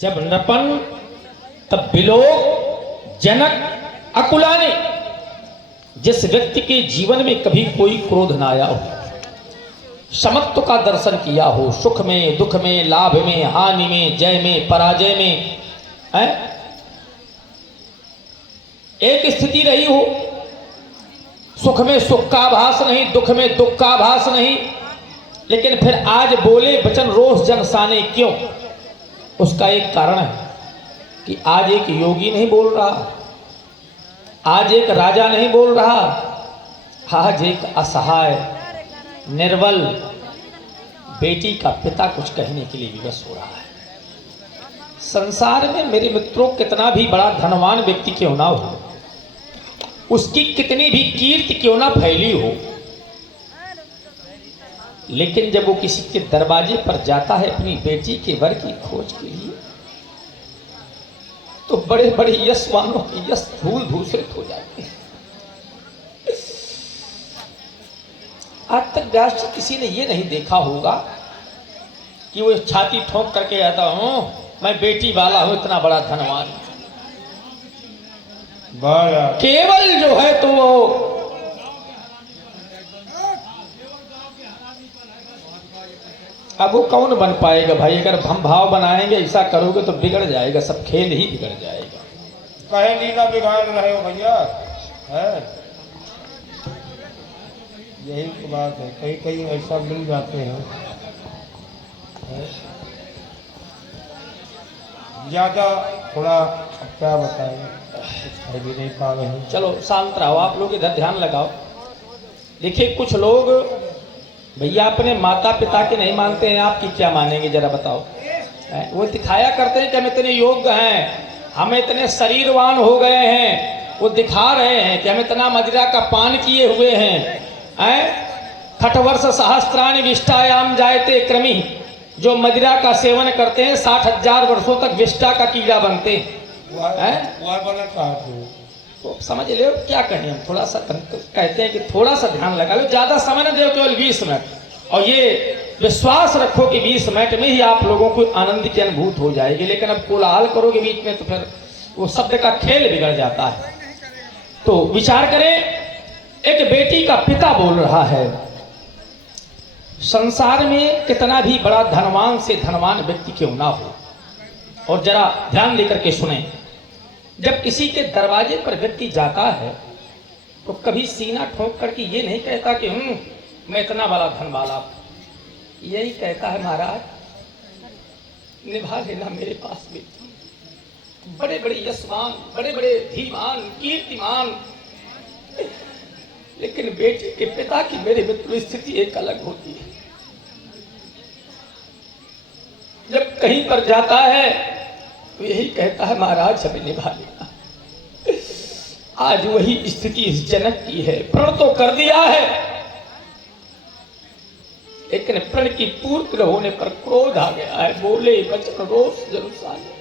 जब नृपन तब बिलोक जनक अकुला ने जिस व्यक्ति के जीवन में कभी कोई क्रोध ना आया हो, समत्व का दर्शन किया हो, सुख में दुख में लाभ में हानि में जय में पराजय में एक स्थिति रही हो, सुख में सुख का आभास नहीं, दुख में दुख का आभास नहीं, लेकिन फिर आज बोले वचन रोष जन साने क्यों? उसका एक कारण है कि आज एक योगी नहीं बोल रहा, आज एक राजा नहीं बोल रहा, आज एक असहाय निर्बल बेटी का पिता कुछ कहने के लिए विवश हो रहा है। संसार में मेरे मित्रों कितना भी बड़ा धनवान व्यक्ति क्यों ना हो, उसकी कितनी भी कीर्ति क्यों ना फैली हो, लेकिन जब वो किसी के दरवाजे पर जाता है अपनी बेटी के वर की खोज के लिए, तो बड़े बड़े यशवानों की यश धूल धूसरित हो जाते हैं। आज तक राष्ट्र किसी ने ये नहीं देखा होगा कि वो छाती ठोक करके आता हूं मैं बेटी वाला हूं, इतना बड़ा धनवान। केवल जो है तो वो अब वो कौन बन पाएगा भाई? अगर हम भाव बनाएंगे ऐसा करोगे तो बिगड़ जाएगा, सब खेल ही बिगड़ जाएगा। कहे लीला बिगाड़ रहे हो भैया, है यही तो बात है। कहीं कहीं ऐसा मिल जाते हैं, ज्यादा थोड़ा क्या बताएं, कुछ भी नहीं पा रहे हैं। चलो शांत रहो, आप लोग इधर ध्यान लगाओ। देखिए कुछ लोग भैया अपने माता पिता के नहीं मानते हैं, आपकी क्या मानेंगे जरा बताओ? वो दिखाया करते हैं कि हम इतने योग्य हैं, हम इतने शरीरवान हो गए हैं, वो दिखा रहे हैं कि हम इतना मदिरा का पान किए हुए हैं। खटवर्ष सहस्त्राणि विष्टायाम जायते क्रमी, जो मदिरा का सेवन करते हैं 60,000 वर्षों तक विष्टा का कीड़ा बनते हैं। तो समझ लो क्या कहें हम, थोड़ा सा कहते हैं कि थोड़ा सा ध्यान लगा लो, ज्यादा समय न दो, केवल 20 मिनट, और ये विश्वास रखो कि 20 मिनट में ही आप लोगों को आनंद की अनुभूति हो जाएगी। लेकिन अब कोलाहल करोगे बीच में तो फिर वो शब्द का खेल बिगड़ जाता है। तो विचार करें, एक बेटी का पिता बोल रहा है, संसार में कितना भी बड़ा धनवान से धनवान व्यक्ति क्यों ना हो, और जरा ध्यान देकर के सुने, जब किसी के दरवाजे पर व्यक्ति जाता है तो कभी सीना ठोक करके ये नहीं कहता कि मैं इतना बड़ा धन वाला, यही कहता है महाराज निभा लेना मेरे पास बेटी। बड़े बड़े यशवान, बड़े बड़े धीमान, कीर्तिमान, लेकिन बेटे के पिता की मेरे मित्र स्थिति एक अलग होती है। जब कहीं पर जाता है तो यही कहता है महाराज हमें निभा लेना। आज वही स्थिति इस जनक की है। प्रण तो कर दिया है, लेकिन प्रण की पूर्ति न होने पर क्रोध आ गया है, बोले वचन रोष जन साने।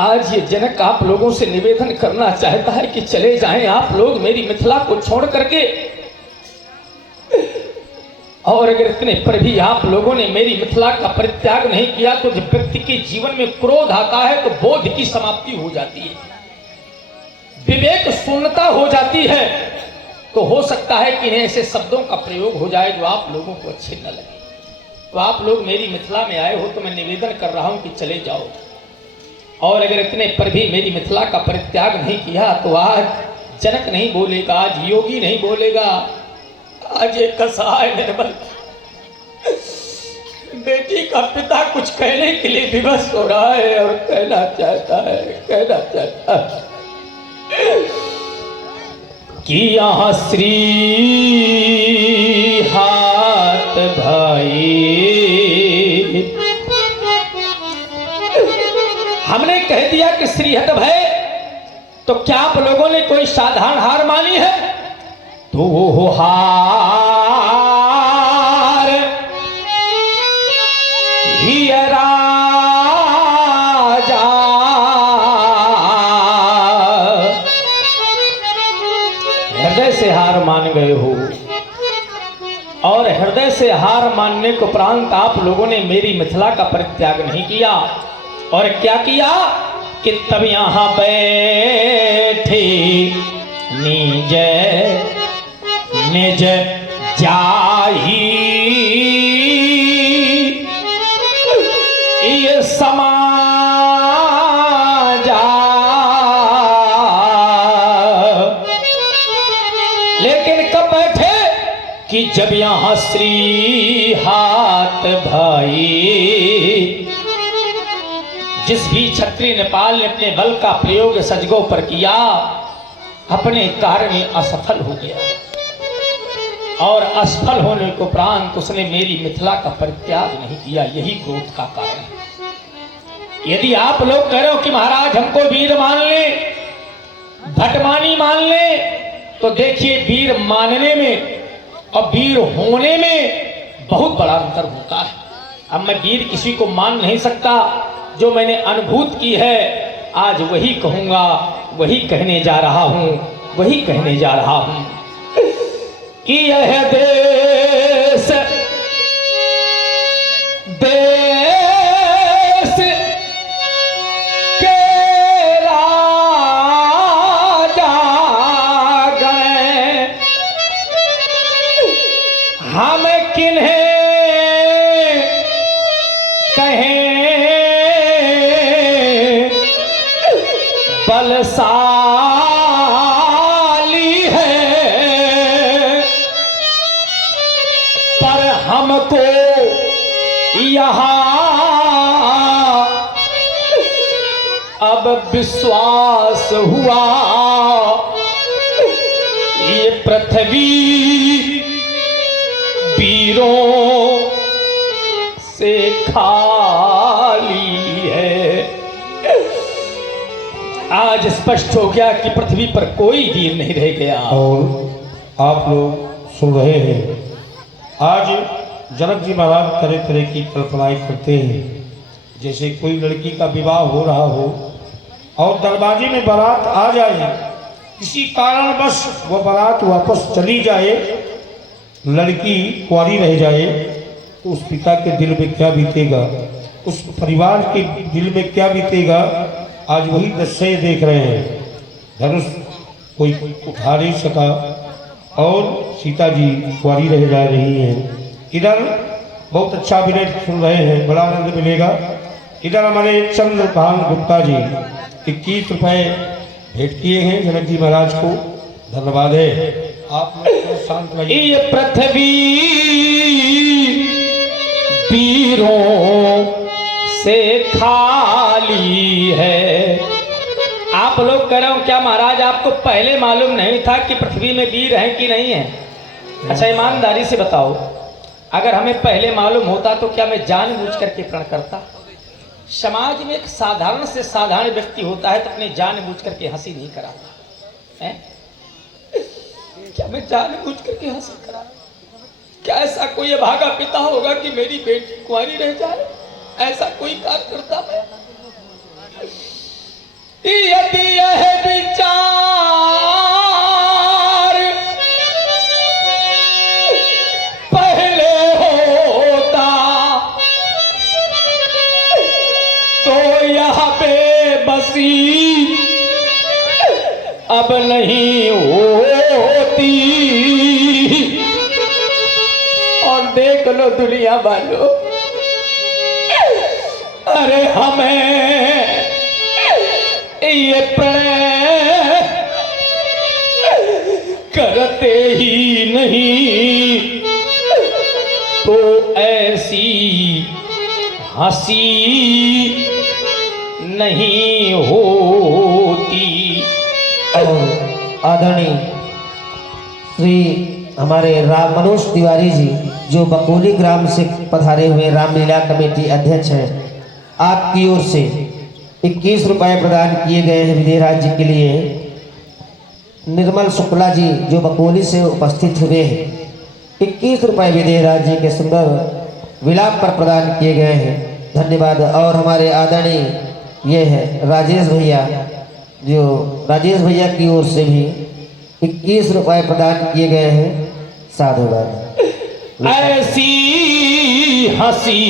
आज ये जनक आप लोगों से निवेदन करना चाहता है कि चले जाएं आप लोग मेरी मिथिला को छोड़ करके, और अगर इतने पर भी आप लोगों ने मेरी मिथिला का परित्याग नहीं किया तो जब व्यक्ति के जीवन में क्रोध आता है तो बोध की समाप्ति हो जाती है, विवेक शून्यता हो जाती है। तो हो सकता है कि ऐसे शब्दों का प्रयोग हो जाए जो आप लोगों को अच्छे न लगे। तो आप लोग मेरी मिथिला में आए हो तो मैं निवेदन कर रहा हूं कि चले जाओ, और अगर इतने पर भी मेरी मिथिला का परित्याग नहीं किया तो आज जनक नहीं बोलेगा, आज योगी नहीं बोलेगा, आज एक असहाय निर्बल बेटी का पिता कुछ कहने के लिए विवश हो रहा है और कहना चाहता है कि यहाँ श्री हाथ भाई। हमने कह दिया कि श्रीहत भय, तो क्या आप लोगों ने कोई साधारण हार मानी है? तो वो हार ही राजा, हृदय से हार मान गए हो, और हृदय से हार हार मानने को उपरांत आप लोगों ने मेरी मिथिला का परित्याग नहीं किया, और क्या किया कि तब यहाँ बैठे निज निज जाही ये समाजा। लेकिन कब बैठे कि जब यहाँ श्री हाथ भाई, जिस भी क्षत्रिय नेपाल ने अपने बल का प्रयोग सजगों पर किया, अपने कार्य में असफल हो गया, और असफल होने को उपरांत उसने मेरी मिथिला का परित्याग नहीं किया। यही क्रोध का कारण है। यदि आप लोग कह रहे हो कि महाराज हमको वीर मान ले, भटमानी मान ले, तो देखिए वीर मानने में और वीर होने में बहुत बड़ा अंतर होता है। अब मैं वीर किसी को मान नहीं सकता, जो मैंने अनुभूत की है आज वही कहूंगा, वही कहने जा रहा हूं, वही कहने जा रहा हूं कि यह देश देश के राजा गण हम किन्हें कहें बलशाली है, पर हमको यहाँ अब विश्वास हुआ ये पृथ्वी वीरों से खाली है। आज स्पष्ट हो गया कि पृथ्वी पर कोई वीर नहीं रह गया। और आप लोग सुन रहे हैं, आज जनक जी महाराज तरह तरह की कल्पनाएं करते हैं। जैसे कोई लड़की का विवाह हो रहा हो और दरवाजे में बारात आ जाए, किसी कारणवश वह बारात वापस चली जाए, लड़की कुंवारी रह जाए, तो उस पिता के दिल में क्या बीतेगा, उस परिवार के दिल में क्या बीतेगा। आज वही दृश्य देख रहे हैं। धनुष कोई उठा नहीं सका और सीता जी कुंवारी रह जा रही हैं। इधर बहुत अच्छा अभिनय सुन रहे हैं, बड़ा आनंद मिलेगा। इधर हमारे चंद्रभान गुप्ता जी 21 रुपये भेंट किए हैं जनक जी महाराज को, धन्यवाद है। आप लोग शांत रहिए। ये पृथ्वी वीरों से खाली है। आप लोग कह रहे हो क्या महाराज आपको पहले मालूम नहीं था कि पृथ्वी में वीर हैं कि नहीं है? अच्छा ईमानदारी से बताओ, अगर हमें पहले मालूम होता तो क्या मैं जानबूझ करके प्रण करता? समाज में एक साधारण से साधारण व्यक्ति होता है तो अपने जानबूझ करके हंसी नहीं कराता है। क्या मैं जानबूझ करके हंसी करा? क्या ऐसा कोई अभागा पिता होगा कि मेरी बेटी कुंवारी रह जाए? ऐसा कोई कार्य करता मैं? यदि यह विचार पहले होता तो यह बेबसी अब नहीं होती। और देख लो दुनिया वालों, अरे हमें ये प्रणय करते ही नहीं तो ऐसी हंसी नहीं होती। आदरणीय श्री हमारे राम मनोज तिवारी जी जो बकोली ग्राम से पधारे हुए रामलीला कमेटी अध्यक्ष हैं, आपकी ओर से 21 रुपये प्रदान किए गए हैं विदेहराज जी के लिए। निर्मल शुक्ला जी जो बकोली से उपस्थित हुए हैं, 21 रुपये विदेहराज जी के सुंदर विलाप पर प्रदान किए गए हैं, धन्यवाद। और हमारे आदरणीय ये है राजेश भैया, जो राजेश भैया की ओर से भी 21 रुपये प्रदान किए गए हैं, साधुवाद। ऐसी हंसी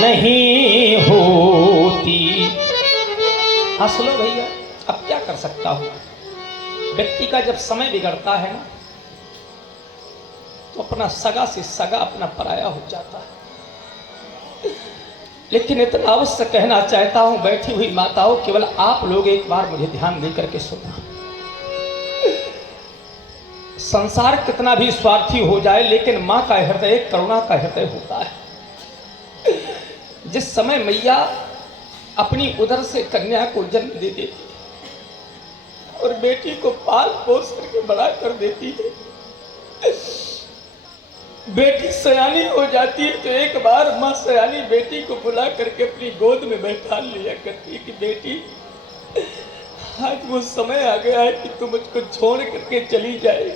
नहीं होती। हंस लो भैया, अब क्या कर सकता हूं। व्यक्ति का जब समय बिगड़ता है ना, तो अपना सगा से सगा अपना पराया हो जाता है। लेकिन इतना अवश्य कहना चाहता हूं, बैठी हुई माताओं, केवल आप लोग एक बार मुझे ध्यान देकर के सुनना। संसार कितना भी स्वार्थी हो जाए, लेकिन मां का हृदय करुणा का हृदय होता है। जिस समय मैया अपनी उदर से कन्या को जन्म दे देती है और बेटी को पाल पोस करके बड़ा कर देती है, बेटी सयानी हो जाती है, तो एक बार माँ सयानी बेटी को बुला करके अपनी गोद में बैठा लिया करती है कि बेटी, आज वो समय आ गया है कि तुम मुझको छोड़ करके चली जाए,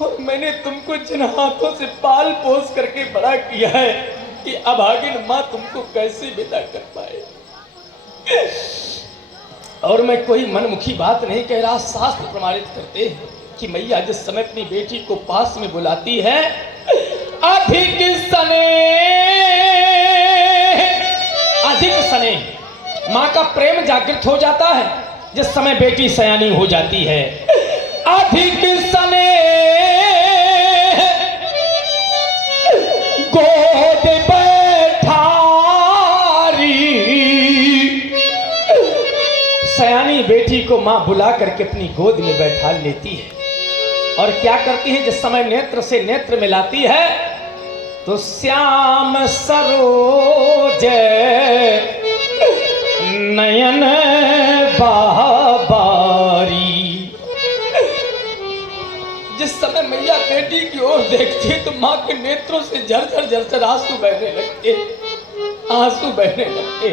और मैंने तुमको जिन हाथों से पाल पोस करके बड़ा किया है कि अब आगे माँ तुमको कैसे विदा कर पाए। और मैं कोई मनमुखी बात नहीं कह रहा, शास्त्र प्रमाणित करते हैं कि मैया जिस समय अपनी बेटी को पास में बुलाती है, अधिक स्नेह माँ का प्रेम जागृत हो जाता है। जिस समय बेटी सयानी हो जाती है, अधिक स्नेह गोद बैठारी, सयानी बेटी को माँ बुला करके अपनी गोद में बैठा लेती है। और क्या करती है, जिस समय नेत्र से नेत्र मिलाती है, तो श्याम सरोज नयन बाबारी। जिस समय मैया बेटी की ओर देखती है, तो माँ के नेत्रों से झरझर झरझर आंसू बहने लगते, आंसू बहने लगते।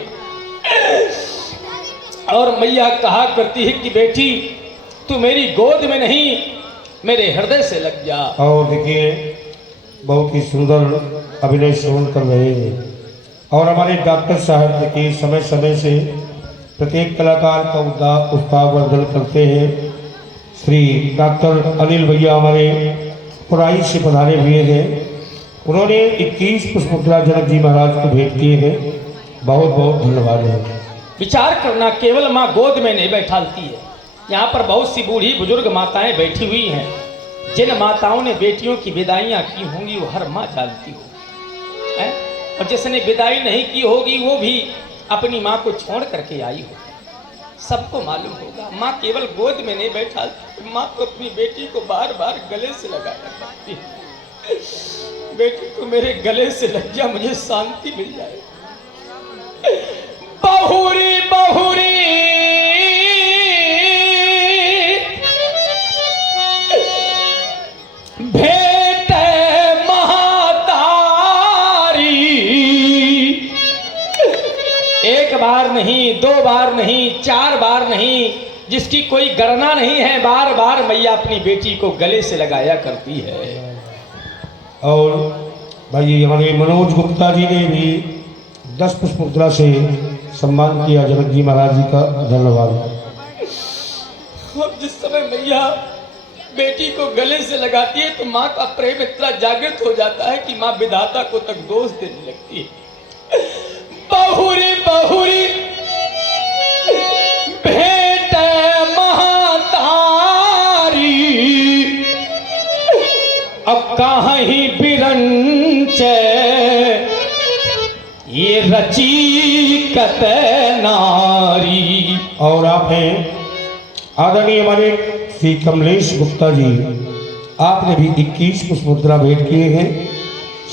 और मैया कहा करती है कि बेटी, तू मेरी गोद में नहीं, मेरे हृदय से लग जा। और देखिए, बहुत ही सुंदर अभिनय श्रवण कर रहे हैं। और हमारे डॉक्टर साहब देखिए समय समय से प्रत्येक कलाकार का उत्साहवर्धन करते हैं। श्री डॉक्टर अनिल भैया हमारे पुराई से पधारे हुए हैं। उन्होंने 21 पुष्पमुद्रा जनक जी महाराज को भेंट किए हैं। बहुत बहुत धन्यवाद है। विचार करना, केवल माँ गोद में नहीं बैठालती है। यहाँ पर बहुत सी बूढ़ी बुजुर्ग माताएं बैठी हुई हैं। जिन माताओं ने बेटियों की विदाइयाँ की होंगी वो हर माँ जानती हो, और जिसने विदाई नहीं की होगी वो भी अपनी माँ को छोड़ करके आई होगी। सबको मालूम होगा, माँ केवल गोद में नहीं बैठालती, माँ तो अपनी बेटी को बार बार गले से लगाया करती है। बेटी तो मेरे गले से लग जा, मुझे शांति मिल जाए। बहुरी बहुरी भेंट महातारी, एक बार नहीं, दो बार नहीं, 4 बार नहीं, जिसकी कोई गणना नहीं है, बार बार मैया अपनी बेटी को गले से लगाया करती है। और भाई हमारे मनोज गुप्ता जी ने भी 10 पुष्पमुद्रा से सम्मान किया जनक जी महाराज जी का। धन्यवाद। अब जिस समय मैया बेटी को गले से लगाती है, तो माँ का प्रेम इतना जागृत हो जाता है कि माँ विधाता को तक दोष देने लगती है। बहुरी बहुरी भेंट महातारी, अब कहाँ ही बिरंच ये रची कत नारी। और आप हैं आदरणीय हमारे श्री कमलेश गुप्ता जी, आपने भी 21 पुष्पमुद्रा भेंट किए हैं।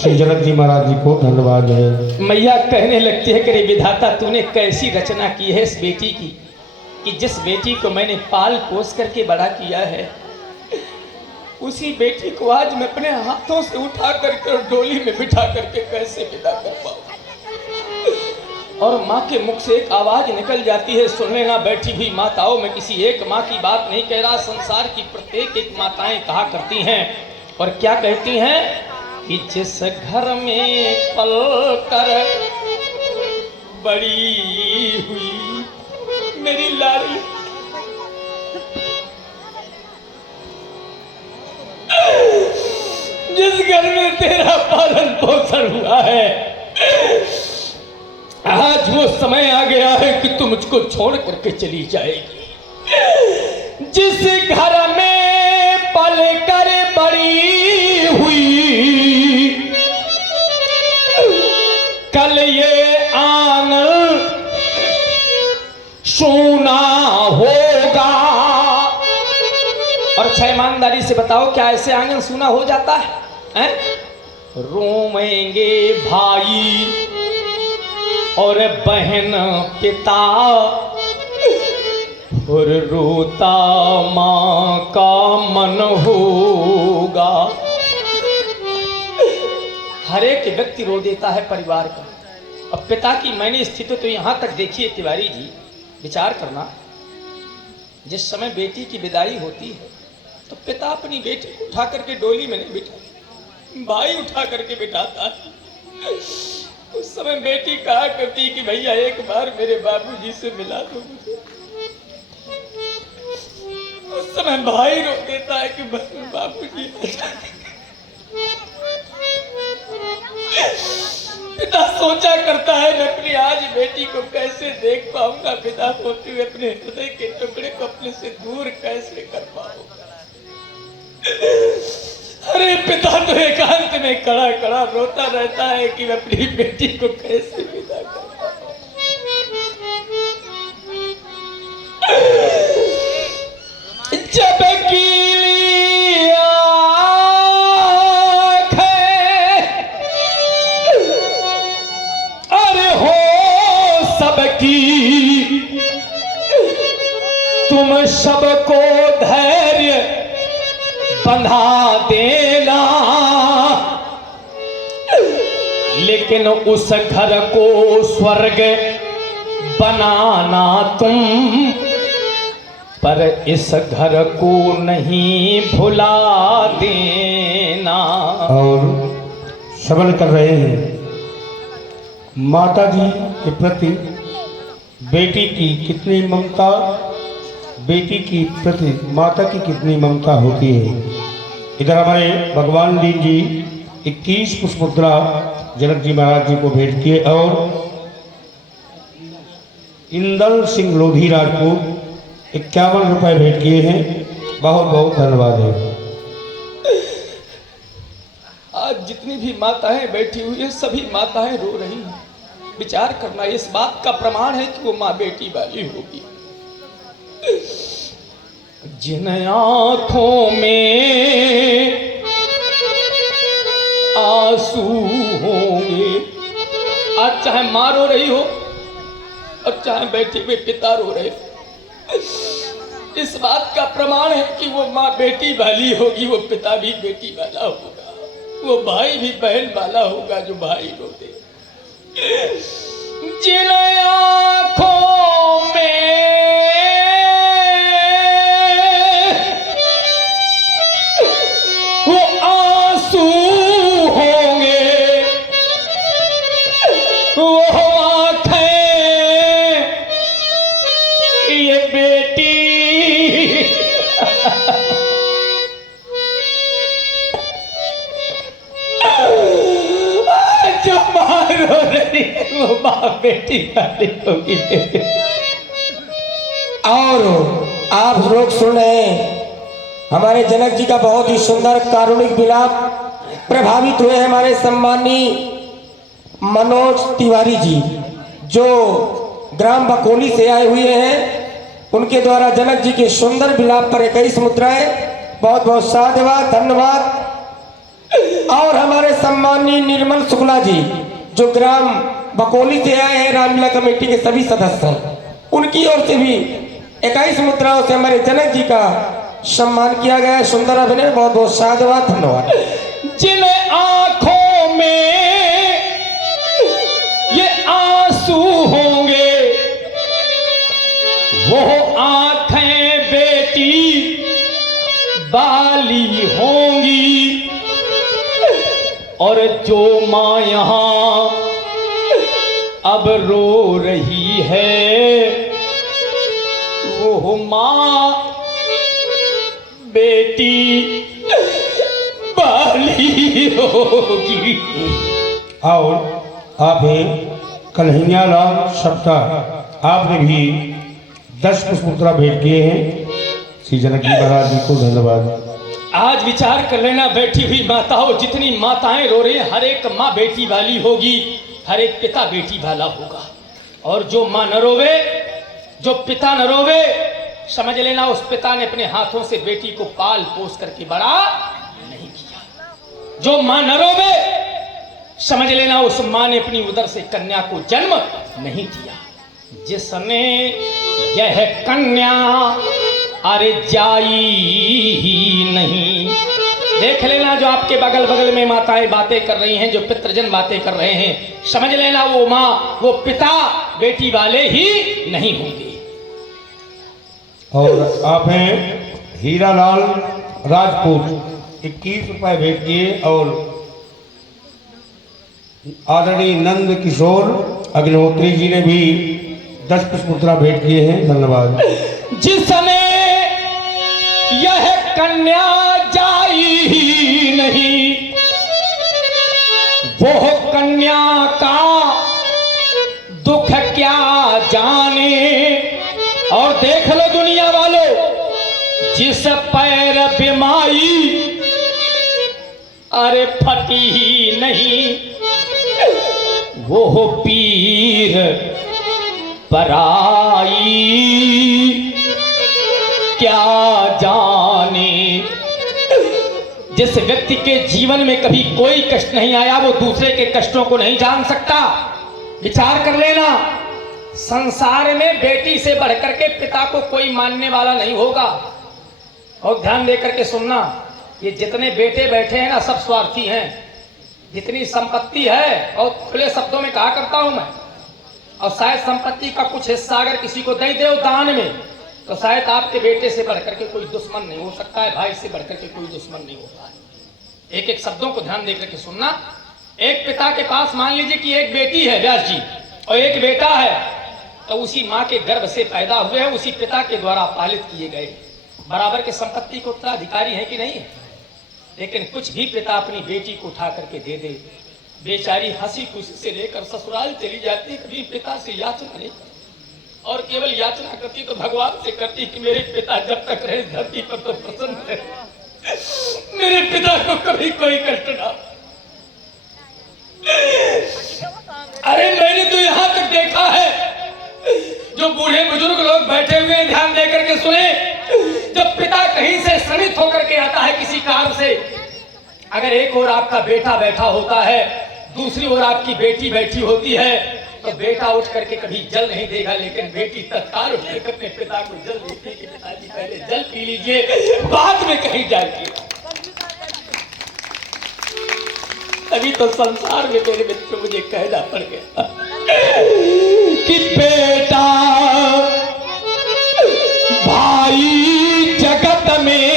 श्री जनक जी महाराज जी को धन्यवाद है। मैया कहने लगती है कि रे विधाता, तूने कैसी रचना की है इस बेटी की, कि जिस बेटी को मैंने पाल पोस करके बड़ा किया है, उसी बेटी को आज मैं अपने हाथों से उठा करके और डोली में बिठा करके कैसे विदा कर पाऊं। और माँ के मुख से एक आवाज निकल जाती है, सुन लेना बैठी हुई माताओं, मैं किसी एक माँ की बात नहीं कह रहा, संसार की प्रत्येक एक माताएं कहा करती हैं। और क्या कहती हैं कि जिस घर में पल कर बड़ी हुई मेरी लाडली, जिस घर में तेरा पालन पोषण हुआ है, आज वो समय आ गया है कि तू मुझको छोड़ करके चली जाएगी। जिस घर में पल कर बड़ी हुई, कल ये आंगन सूना होगा। और अच्छा ईमानदारी से बताओ, क्या ऐसे आंगन सूना हो जाता है? रोएंगे भाई और बहन पिता, और रोता माँ का मन होगा। हर एक व्यक्ति रो देता है परिवार का। अब पिता की मैंने स्थिति तो यहाँ तक देखी है तिवारी जी, विचार करना। जिस समय बेटी की विदाई होती है तो पिता अपनी बेटी को उठा करके डोली में नहीं बिठाता, भाई उठा करके बिठाता है। उस समय बेटी कहा करती कि भैया एक बार मेरे बाबूजी से मिला दो मुझे। उस समय भाई रो देता है कि बाबूजी पिता सोचा करता है मैं अपनी आज बेटी को कैसे देख पाऊंगा, पिता होते हुए अपने हृदय के टुकड़े को अपने से दूर कैसे कर पाऊंगा। अरे पिता तो एकांत में खड़ा खड़ा रोता रहता है कि मैं अपनी बेटी को कैसे विदा कर पाऊं। जब गीली आँखें अरे हो सबकी, तुम सबको धैर्य बंधा देना, लेकिन उस घर को स्वर्ग बनाना तुम, पर इस घर को नहीं भुला देना। और श्रवण कर रहे हैं माता जी के प्रति बेटी की कितनी ममता, बेटी की प्रति माता की कितनी ममता होती है। इधर हमारे भगवान दीन जी 21 पुष्प मुद्रा जनक जी महाराज जी को भेंट किए और इंदल सिंह लोधी राजपूत 51 रुपए भेंट किए हैं। बहुत बहुत धन्यवाद है। आज जितनी भी माताएं बैठी हुई है, सभी माताएं रो रही हैं। विचार करना, इस बात का प्रमाण है कि वो माँ बेटी वाली होगी। जिन आंखों में आंसू होंगे, आज चाहे माँ रो रही हो और चाहे बैठे हुए पिता रो रहे, इस बात का प्रमाण है कि वो माँ बेटी वाली होगी, वो पिता भी बेटी वाला होगा, वो भाई भी बहन वाला होगा जो भाई रोते। जिन आँखों में वो आंसू होंगे, वो आँखें ये बेटी जो माँ रो रही है वो माँ बेटी वाली होगी। और आप लोग सुन रहे हैं हमारे जनक जी का बहुत ही सुंदर कारुणिक विलाप। प्रभावित हुए हमारे सम्मानी मनोज तिवारी जी जो ग्राम बकोली से आए हुए हैं, उनके द्वारा जनक जी के सुंदर विलाप पर 21 मुद्राएं। बहुत बहुत साधुवाद, धन्यवाद। और हमारे सम्मानी निर्मल शुक्ला जी जो ग्राम बकोली से आए हैं, रामलीला कमेटी के सभी सदस्य हैं, उनकी ओर से भी 21 मुद्राओं से हमारे जनक जी का सम्मान किया गया है। सुंदर अभिनय, बहुत बहुत साधुवाद, धन्यवाद। जिन आंखों में ये आंसू होंगे, वो आंखें बेटी वाली होंगी, और जो माँ यहाँ अब रो रही है, वो माँ बेटी वाली होगी। और आप हैं कन्हैया लाल सप्ता, आपने भी 10 पुष्पमुद्रा भेंट किए हैं। श्री जनक जी महाराज जी को धन्यवाद। आज विचार कर लेना बैठी हुई माताओं, जितनी माताएं रो रही हैं, हर एक माँ बेटी वाली होगी, हर एक पिता बेटी वाला होगा। और जो माँ न रोवे, जो पिता न रोवे, समझ लेना उस पिता ने अपने हाथों से बेटी को पाल पोस करके बड़ा नहीं किया। जो माँ न रोवे, समझ लेना उस माँ ने अपनी उदर से कन्या को जन्म नहीं दिया। जिसने यह कन्या अरे जाई ही नहीं, देख लेना जो आपके बगल बगल में माताएं बातें कर रही हैं, जो पितृजन बातें कर रहे हैं, समझ लेना वो माँ वो पिता बेटी वाले ही नहीं होंगे। और आप हैं हीरालाल राजपूत, 21 रुपए भेंट किए। और आदरणीय नंद किशोर अग्निहोत्री जी ने भी 10 पुष्पमुद्रा भेंट किए हैं। धन्यवाद। जिसने यह कन्या जाई ही नहीं, वो कन्या का दुख क्या जाने। और देख लो दुनिया वालों, जिस पैर बिमाई अरे फटी ही नहीं, वो पीर पराई क्या जाने। जिस व्यक्ति के जीवन में कभी कोई कष्ट नहीं आया, वो दूसरे के कष्टों को नहीं जान सकता। विचार कर लेना, संसार में बेटी से बढ़कर के पिता को कोई मानने वाला नहीं होगा। और ध्यान दे करके सुनना, ये जितने बेटे बैठे हैं ना, सब स्वार्थी हैं। जितनी संपत्ति है, और खुले शब्दों में कहा करता हूं मैं, और शायद संपत्ति का कुछ हिस्सा अगर किसी को दे दो दान में, तो शायद आपके बेटे से बढ़कर के कोई दुश्मन नहीं हो सकता है, भाई से बढ़कर के कोई दुश्मन नहीं होता है। एक एक शब्दों को ध्यान देकर के सुनना। एक पिता के पास मान लीजिए कि एक बेटी है व्यास जी, और एक बेटा है, तो उसी माँ के गर्भ से पैदा हुए हैं, उसी पिता के द्वारा पालित किए गए, बराबर के संपत्ति के उत्तराधिकारी है कि नहीं है। लेकिन कुछ भी पिता अपनी बेटी को उठा करके दे दे, बेचारी हंसी खुशी से लेकर ससुराल चली जाती, कभी पिता से याचना नहीं, और केवल याचना करती तो भगवान से करती कि मेरे पिता जब तक रहे धरती पर तो प्रसन्न रहे, मेरे पिता को कभी कोई कष्ट ना। अरे मैंने तो यहां तक देखा है, जो बूढ़े बुजुर्ग लोग बैठे हुए हैं, ध्यान देकर के सुने, जब पिता कहीं से श्रमित होकर के आता है किसी काम से, अगर एक ओर आपका बेटा बैठा होता है, दूसरी ओर आपकी बेटी बैठी होती है, तो बेटा उठ करके कभी जल नहीं देगा, लेकिन बेटी तत्काल उठ करके अपने पिता को जल देती है कि पिताजी पहले जल पी लीजिए, बाद में कहीं जाइए। तभी तो संसार में मेरे मित्र मुझे कहना पड़ गया कि बेटा भाई जगत में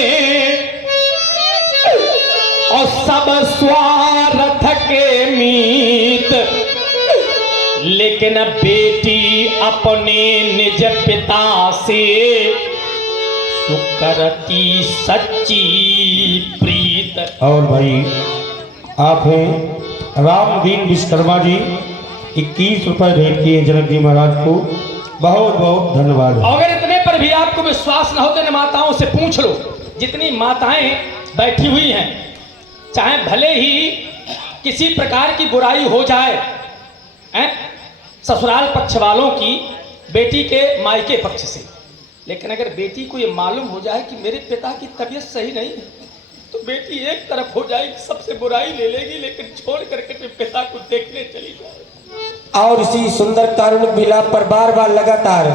और सब स्वार्थ के मीत, लेकिन बेटी अपने निज पिता से सुकरती सच्ची प्रीत। और भाई आप हैं रामदीन विश्वकर्मा जी, 21 रुपए भेंट किए जनक जी महाराज को। बहुत बहुत धन्यवाद। अगर इतने पर भी आपको विश्वास न हो तो माताओं से पूछ लो, जितनी माताएं बैठी हुई हैं, चाहे भले ही किसी प्रकार की बुराई हो जाए, ससुराल पक्ष वालों की बेटी के मायके पक्ष से, लेकिन अगर बेटी को ये मालूम हो जाए कि मेरे पिता की तबीयत सही नहीं है, तो बेटी एक तरफ हो जाएगी, सबसे बुराई ले लेगी, लेकिन छोड़ करके पिता को देखने चली जाएगी। और इसी सुंदर कारुणिक विलाप पर बार बार लगातार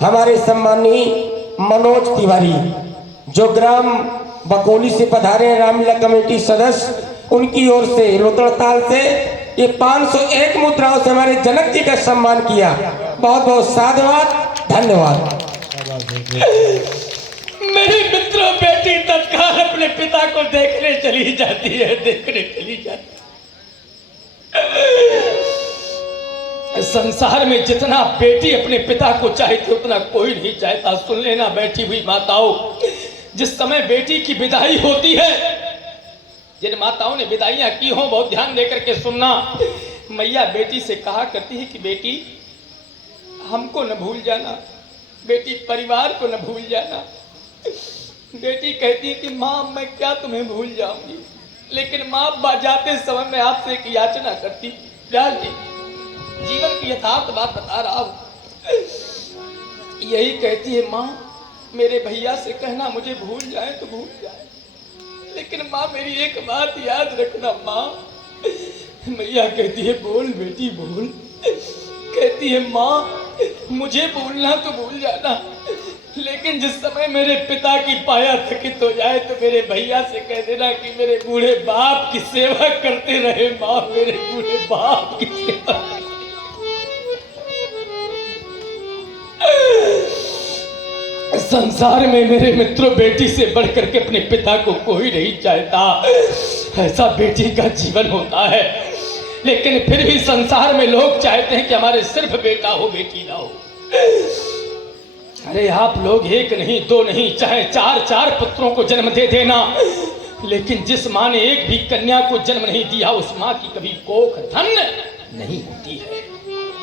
हमारे सम्मानीय मनोज तिवारी, जो ग्राम बकोली से पधारे हैं, रामलीला कमेटी सदस्य, उनकी ओर से रोतड़ताल से ये 501 मुद्राओं से हमारे जनक जी का सम्मान किया। बहुत बहुत साधुवाद, धन्यवाद। मेरी मित्रों, बेटी तत्काल अपने पिता को देखने चली जाती है, देखने चली जाती है। संसार में जितना बेटी अपने पिता को चाहती उतना कोई नहीं चाहता। सुन लेना बैठी हुई माताओं, जिस समय बेटी की विदाई होती है, जिन माताओं ने विदाइयां की हों बहुत ध्यान देकर के सुनना। मैया बेटी से कहा करती है कि बेटी हमको न भूल जाना, बेटी परिवार को न भूल जाना। बेटी कहती है कि माँ मैं क्या तुम्हें भूल जाऊंगी, लेकिन माँ जाते समय मैं आपसे एक याचना करती। व्यास जी जीवन की यथार्थ बात बता रहा हूं। यही कहती है माँ मेरे भैया से कहना मुझे भूल जाए तो भूल जाए, लेकिन माँ मेरी एक बात याद रखना माँ। मैया कहती है बोल बेटी बोल। कहती है माँ मुझे भूलना तो भूल जाना, लेकिन जिस समय मेरे पिता की पाया थकित हो जाए तो मेरे भैया से कह देना कि मेरे बूढ़े बाप की सेवा करते रहे माँ, मेरे बूढ़े बाप की सेवा। संसार में मेरे मित्रों बेटी से बढ़कर के अपने पिता को कोई नहीं चाहता, ऐसा बेटी का जीवन होता है। लेकिन फिर भी संसार में लोग चाहते हैं कि हमारे सिर्फ बेटा हो बेटी ना हो। अरे आप लोग एक नहीं दो नहीं चाहे चार चार पुत्रों को जन्म दे देना, लेकिन जिस माँ ने एक भी कन्या को जन्म नहीं दिया उस माँ की कभी कोख धन्य नहीं होती है।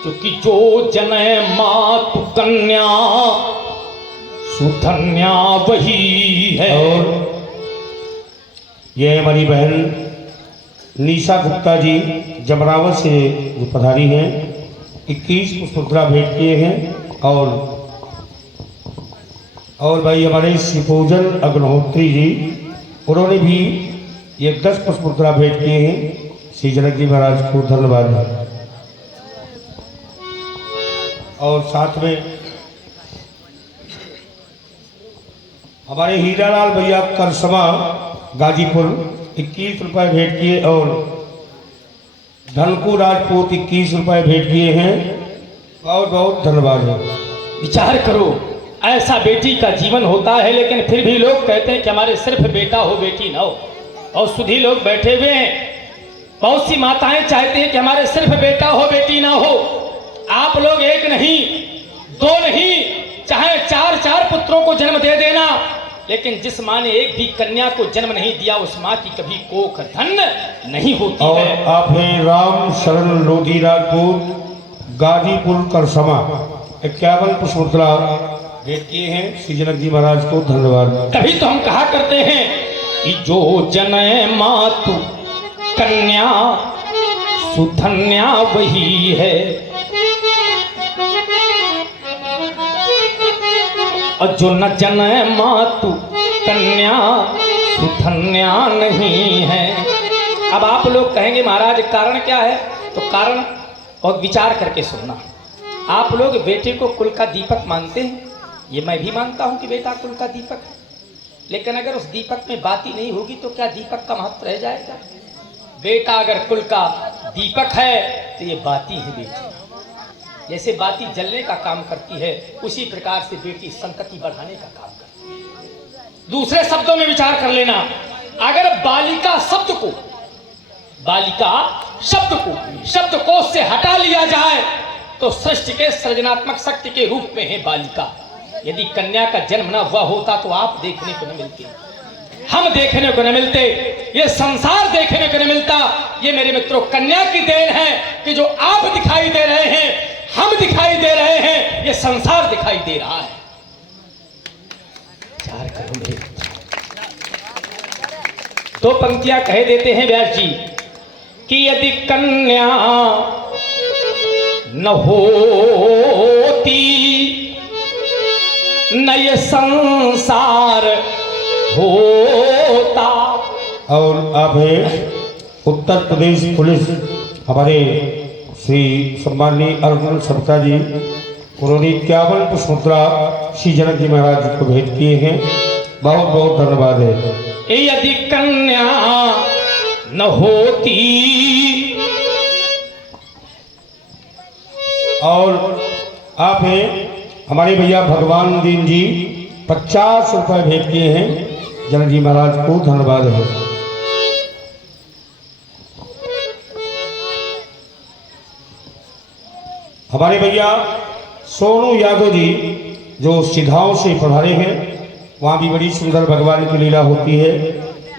क्योंकि जो जने मातु कन्या सुधन्या वही है। और ये हमारी बहन निशा गुप्ता जी जमरावत से जो पधारी हैं 21 पुष्पमुद्रा भेंट किए हैं। और भाई हमारे शिवपूजन अग्निहोत्री जी उन्होंने भी ये 10 पुष्पमुद्रा भेंट किए हैं। श्री जनक जी महाराज को धन्यवाद। और साथ में हमारे हीरालाल भैया करसमा गाजीपुर 21 रुपये भेंट किए और धनकू राजपूत 21 रुपये भेंट किए हैं। बहुत बहुत धन्यवाद है। विचार करो ऐसा बेटी का जीवन होता है, लेकिन फिर भी लोग कहते हैं कि हमारे सिर्फ बेटा हो बेटी ना हो। और सुधी लोग बैठे हुए हैं, बहुत सी माताएं चाहती हैं कि हमारे सिर्फ बेटा हो बेटी ना हो। आप लोग एक नहीं दो नहीं चाहे चार चार पुत्रों को जन्म दे देना, लेकिन जिस माँ ने एक भी कन्या को जन्म नहीं दिया उस माँ की कभी कोख धन्य नहीं होती और है। आप हैं राम शरण लोधी राजपूत गाजीपुर करसमा 51 पुष्पमुद्रा भेंट किए हैं। श्री जनक जी महाराज को धन्यवाद। तभी तो हम कहा करते हैं कि जो जने मातु कन्या सुधन्या वही है, और जो न जने मातु कन्या सुधन्या नहीं है। अब आप लोग कहेंगे महाराज कारण क्या है, तो कारण और विचार करके सुनना। आप लोग बेटे को कुल का दीपक मानते हैं, ये मैं भी मानता हूं कि बेटा कुल का दीपक है, लेकिन अगर उस दीपक में बाती नहीं होगी तो क्या दीपक का महत्व रह जाएगा? बेटा अगर कुल का दीपक है तो ये बाती है बेटी। जैसे बाती जलने का काम करती है उसी प्रकार से बेटी संतति बढ़ाने का काम करती है। दूसरे शब्दों में विचार कर लेना, अगर बालिका शब्दकोश से हटा लिया जाए तो सृष्टि के सृजनात्मक शक्ति के रूप में है बालिका। यदि कन्या का जन्म न हुआ होता तो आप देखने को न मिलते, हम देखने को न मिलते, ये संसार देखने को न मिलता। ये मेरे मित्रों कन्या की देन है कि जो आप दिखाई दे रहे हैं, हम दिखाई दे रहे हैं, ये संसार दिखाई दे रहा है। विचार करो मेरे दो पंक्तियां कह देते हैं व्यास जी कि यदि कन्या न होती न ये संसार होता। और आप हैं उत्तर प्रदेश पुलिस हमारे श्री सम्माननीय अर्जुन सप्ता जी उन्होंने 51 पुष्पमुद्रा श्री जनक जी महाराज जी को भेंट किए हैं। बहुत बहुत धन्यवाद है। यदि कन्या न होती, और आप हैं हमारे भैया भगवान दीन जी 50 रुपये भेंट किए हैं। जनक जी महाराज को धन्यवाद है। हमारे भैया सोनू यादव जी जो सिधाओं से पधारे हैं, वहाँ भी बड़ी सुंदर भगवान की लीला होती है।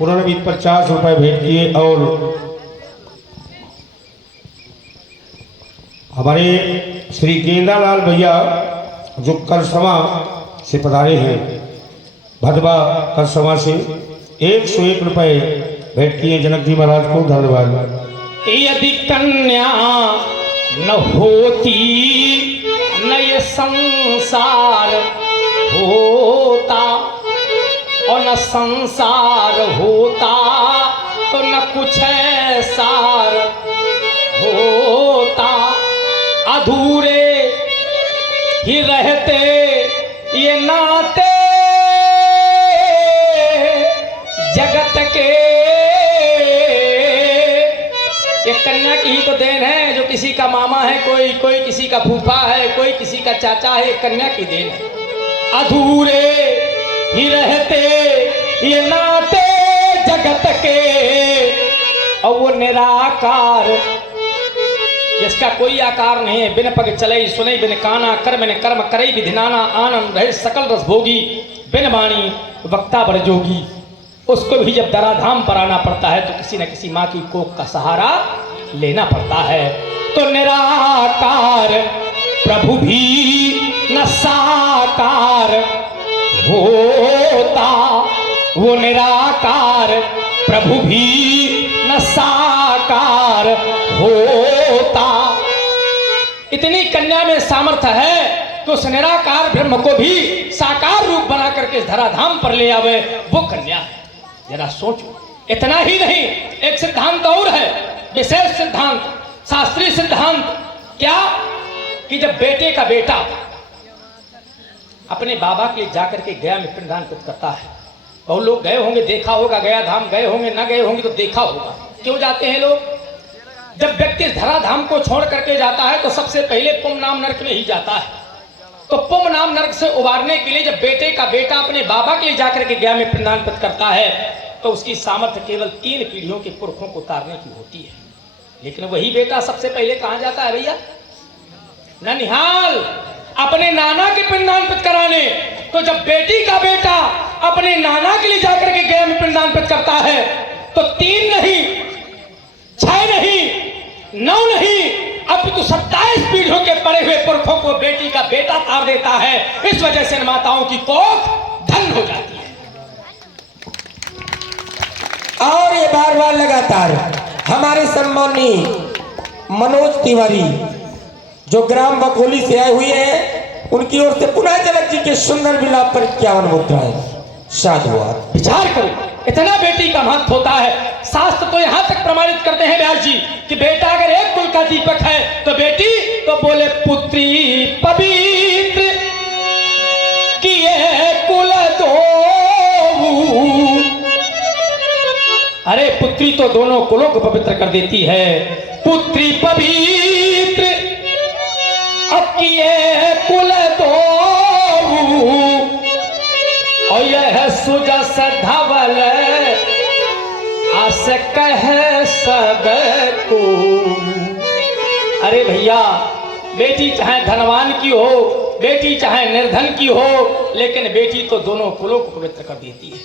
उन्होंने भी 50 रुपए भेंट किए और हमारे श्री गेंदालाल भैया जो करसमा से पधारे हैं, भदवा करसमा से 101 रुपए भेंट किए जनक जी महाराज को। धन्यवाद। यदि कन्या न होती न ये संसार होता और न संसार होता तो न कुछ सार होता। अधूरे ही रहते ये नाते जगत के। ये कन्या की ही तो देन है, जो किसी का मामा है, कोई किसी का फूफा है, कोई किसी का चाचा है, कन्या की देन है। अधूरे ही रहते ये नाते जगत के और वो निराकार जिसका कोई आकार नहीं है। बिन पग चले सुने बिन काना कर मैंने कर्म करे विधिनाना आनंद रहे सकल रस भोगी बिन वाणी वक्ता बर जोगी। उसको भी जब धराधाम पर आना पड़ता है तो किसी न किसी माँ की कोख का सहारा लेना पड़ता है। तो निराकार प्रभु भी न साकार होता, वो निराकार प्रभु भी न साकार होता। इतनी कन्या में सामर्थ्य है तो उस निराकार ब्रह्म को भी साकार रूप बना करके इस धराधाम पर ले आवे, वो कन्या है। जरा सोचो। इतना ही नहीं, एक सिद्धांत और है, विशेष सिद्धांत, शास्त्रीय सिद्धांत। क्या कि जब बेटे का बेटा अपने बाबा के लिए जाकर के गया में पिंडदान करता है, बहुत लोग गए होंगे, देखा होगा, गया धाम गए होंगे, ना गए होंगे तो देखा होगा। क्यों जाते हैं लोग? जब व्यक्ति धराधाम को छोड़ करके जाता है तो सबसे पहले पुम नाम नरक में ही जाता है। तो पुम नाम नरक से उबारने के लिए जब बेटे का बेटा अपने बाबा के लिए जाकर के गया में पिंडदान करता है तो उसकी सामर्थ्य केवल 3 पीढ़ियों के पुरखों को उतारने की होती है। लेकिन वही बेटा सबसे पहले कहां जाता है भैया? ननिहाल, अपने नाना के पिंडदान कराने। तो जब बेटी का बेटा अपने नाना के लिए जाकर के गया में पिंडदान करता है तो 3 नहीं, 6 नहीं, 9 नहीं, अब तो 27 पीढ़ियों के पड़े हुए पुरखों को बेटी का बेटा तार देता है। इस वजह से माताओं की कोख धन हो जाती है। और ये बार बार लगातार हमारे सम्मानी मनोज तिवारी जो ग्राम बकोली से आए हुए हैं, उनकी ओर से पुनः जनक जी के सुंदर विलाप पर 51 मुद्राएं। साधुवाद। विचार करो, इतना बेटी का महत्व होता है। शास्त्र तो यहां तक प्रमाणित करते हैं व्यास जी कि बेटा अगर एक कुल का दीपक है तो बेटी तो बोले पुत्री पवित्र किए कुल दो। अरे पुत्री तो दोनों कुलों को पवित्र कर देती है। पुत्री पवित्र अब किए कुल दो और यह सुजस धवल आस कह सब को। अरे भैया, बेटी चाहे धनवान की हो, बेटी चाहे निर्धन की हो, लेकिन बेटी तो दोनों कुलों को पवित्र कर देती है।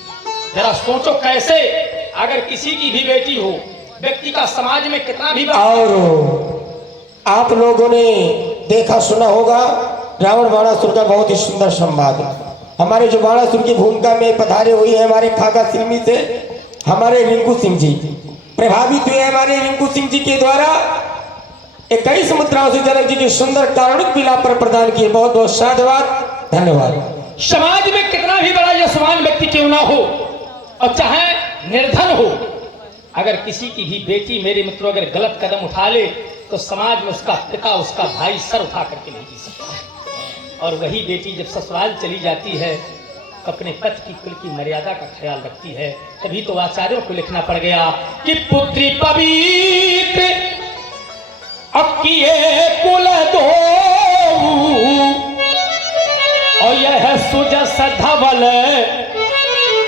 जरा सोचो कैसे अगर किसी की भी बेटी हो, व्यक्ति का समाज में कितना भी। और आप लोगों ने देखा सुना होगा रावण बाणासुर का बहुत ही सुंदर संवाद। हमारे जो बाणासुर की भूमिका में पधारे हुए हैं हमारे फाका सिल्मी से हमारे रिंकू सिंह जी प्रभावित हुए। हमारे रिंकू सिंह जी के द्वारा 21 मुद्राओं से जनक जी के सुंदर कारुणिक विलाप पर प्रदान किए। बहुत बहुत साधुवाद, धन्यवाद। समाज में कितना भी बड़ा यशवान व्यक्ति क्यों ना हो और चाहे निर्धन हो, अगर किसी की भी बेटी मेरे मित्रों अगर गलत कदम उठा ले तो समाज में उसका पिता, उसका भाई सर उठा करके नहीं जी सकता है। और वही बेटी जब ससुराल चली जाती है तो अपने पति की कुल की मर्यादा का ख्याल रखती है। तभी तो आचार्यों को लिखना पड़ गया कि पुत्री पवित्र अब किए कुल दो और यह सुजस धवल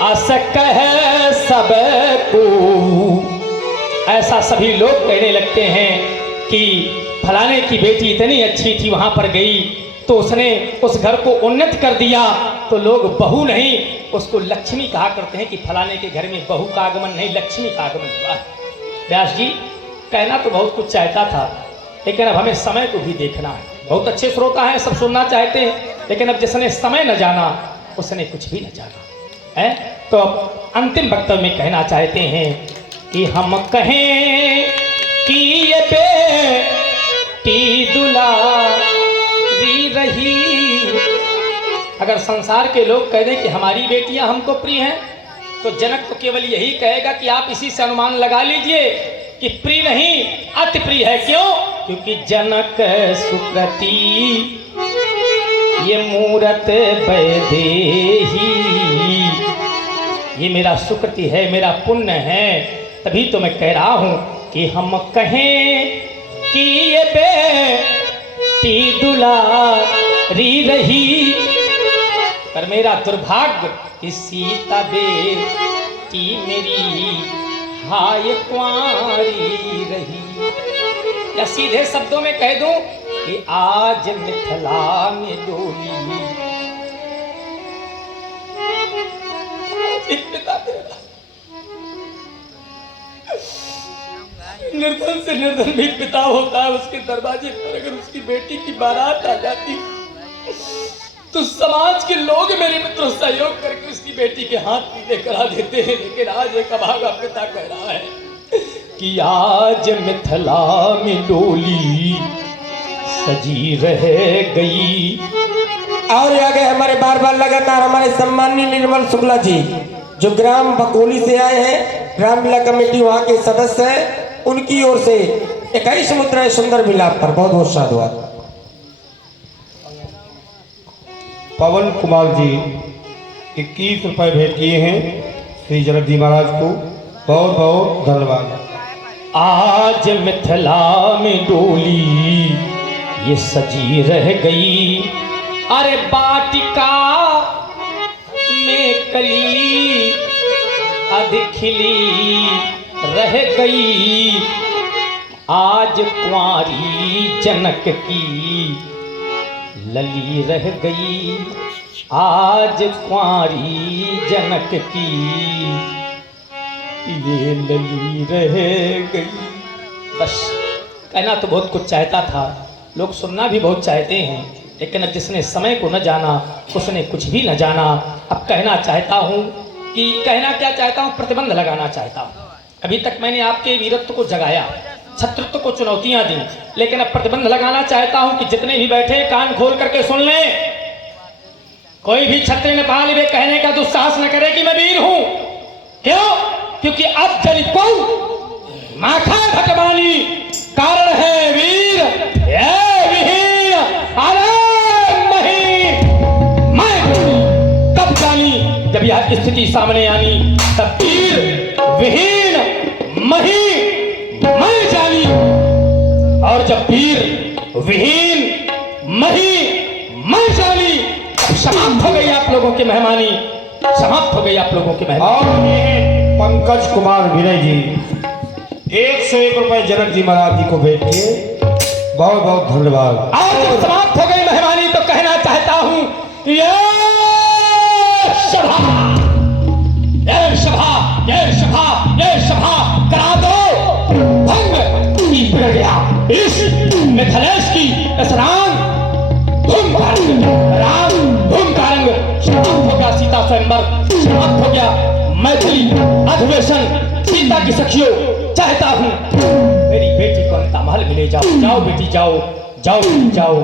आस कह सब को। ऐसा सभी लोग कहने लगते हैं कि फलाने की बेटी इतनी अच्छी थी, वहां पर गई तो उसने उस घर को उन्नत कर दिया। तो लोग बहू नहीं उसको लक्ष्मी कहा करते हैं कि फलाने के घर में बहू का आगमन नहीं, लक्ष्मी का आगमन हुआ है। व्यास जी कहना तो बहुत कुछ चाहता था, लेकिन अब हमें समय को भी देखना है। बहुत अच्छे श्रोता हैं, सब सुनना चाहते हैं, लेकिन अब जिसने समय न जाना उसने कुछ भी न जाना है। तो अब अंतिम वक्तव्य में कहना चाहते हैं कि हम कहें कि ये बेटी दुलारी रही। अगर संसार के लोग कह दें कि हमारी बेटियां हमको प्रिय हैं, तो जनक तो केवल यही कहेगा कि आप इसी से अनुमान लगा लीजिए कि प्रिय नहीं, अति प्रिय है। क्यों? क्योंकि जनक सुकृति ये मूरत वैदेही, ये मेरा सुकृति है, मेरा पुण्य है। तभी तो मैं कह रहा हूं कि हम कहें कि ये बेटी दुलारी रही, पर मेरा दुर्भाग्य कि सीता बेटी मेरी हाय कुंवारी रही। या सीधे शब्दों में कह दूं कि आज मिथिला में डोली एक पिता तेरा निर्धन से निर्धन भी पिता होता है, उसके दरवाजे पर अगर उसकी बेटी की बारात आ जाती तो समाज के लोग मेरे मित्रों सहयोग करके उसकी बेटी के हाथ पीले करा देते हैं। लेकिन आज एक अभागा पिता कह रहा है कि आज मिथिला में डोली सजी रह गई। और आगे हमारे बार बार लगातार हमारे सम्माननीय निर्मल शुक्ला जी जो ग्राम बकोली से आए हैं, रामलीला कमेटी वहां के सदस्य हैं, उनकी ओर से 21 मुद्राएं सुंदर मिलाप पर बहुत बहुत साधुवाद। पवन कुमार जी 21 रुपए भेंट किए हैं श्री जनक जी महाराज को, बहुत बहुत धन्यवाद। आज मिथिला में डोली ये सजी रह गई, अरे बाटिका में कली अधिखिली रह गई। आज कुंवारी जनक की लली रह गई, आज कुंवारी जनक की ये लली रह गई। बस कहना तो बहुत कुछ चाहता था, लोग सुनना भी बहुत चाहते हैं, लेकिन अब जिसने समय को न जाना उसने कुछ भी न जाना। अब कहना चाहता हूँ कि कहना क्या चाहता हूँ, प्रतिबंध लगाना चाहता हूँ। अभी तक मैंने आपके वीरत्व को जगाया, शत्रुत्व को चुनौतियां दी, लेकिन अब प्रतिबंध लगाना चाहता हूं कि जितने भी बैठे कान खोल करके सुन लें। कोई भी क्षत्रिय नेपाल वे कहने का दुस्साहस न करे कि मैं वीर हूं। क्यों? क्योंकि अब जनिको माखा भगवानी कारण है वीर ये विहीन। अरे मही मैं कब जानी, जब यह स्थिति सामने आनी, तब वीर विहीन मही मैं जानी। और जब वीर विहीन मही मैं जानी, समाप्त हो गई आप लोगों की मेहमानी, समाप्त हो गई आप लोगों की मेहमानी। और पंकज कुमार विनय जी 101 रुपए जनक जी महाराज जी को भेंट किए, बहुत बहुत धन्यवाद। और जब समाप्त हो गई मेहमानी तो कहना चाहता हूं ये सभा, ये सभा, ये सभा, ये सभा करा दो भंग। बिगड़ गया इस मिथिलेश की इस राम धूम का रंग, राम धूम का रंग समाप्त हो गया। सीता स्वयंवर समाप्त हो गया। मैथिली अधिवेशन सीता की सखियों, चाहता हूं मेरी बेटी को अंता महल में ले जाओ। जाओ बेटी जाओ, जाओ बेटी जाओ।